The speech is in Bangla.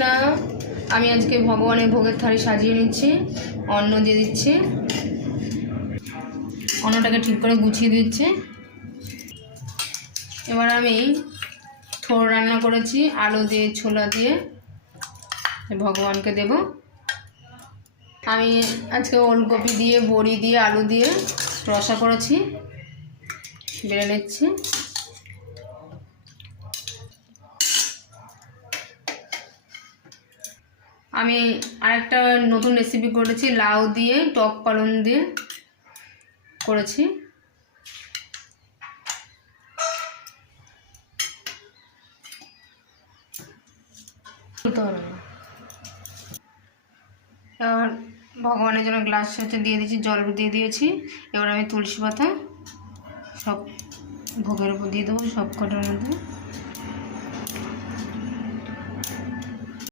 না আমি আজকে ভগবানের ভোগের থালি সাজিয়ে নিচ্ছি, অন্ন দিয়ে দিচ্ছি, অন্নটাকে ঠিক করে গুছিয়ে দিচ্ছি। এবার আমি থোড় রান্না করেছি আলু দিয়ে ছোলা দিয়ে ভগবানকে দেব। আমি আজকে ওলকপি দিয়ে বড়ি দিয়ে আলু দিয়ে রসা করেছি, বেড়ে নিচ্ছি। আমি আরেকটা নতুন রেসিপি করেছি, লাউ দিয়ে টক পালং দিয়ে করেছি। এবার ভগবানের জন্য গ্লাস হচ্ছে দিয়ে দিয়েছি, জল দিয়ে দিয়েছি। এবার আমি তুলসী পাতা সব ভোগের উপর দিয়ে দেবো, সব কটার মধ্যে।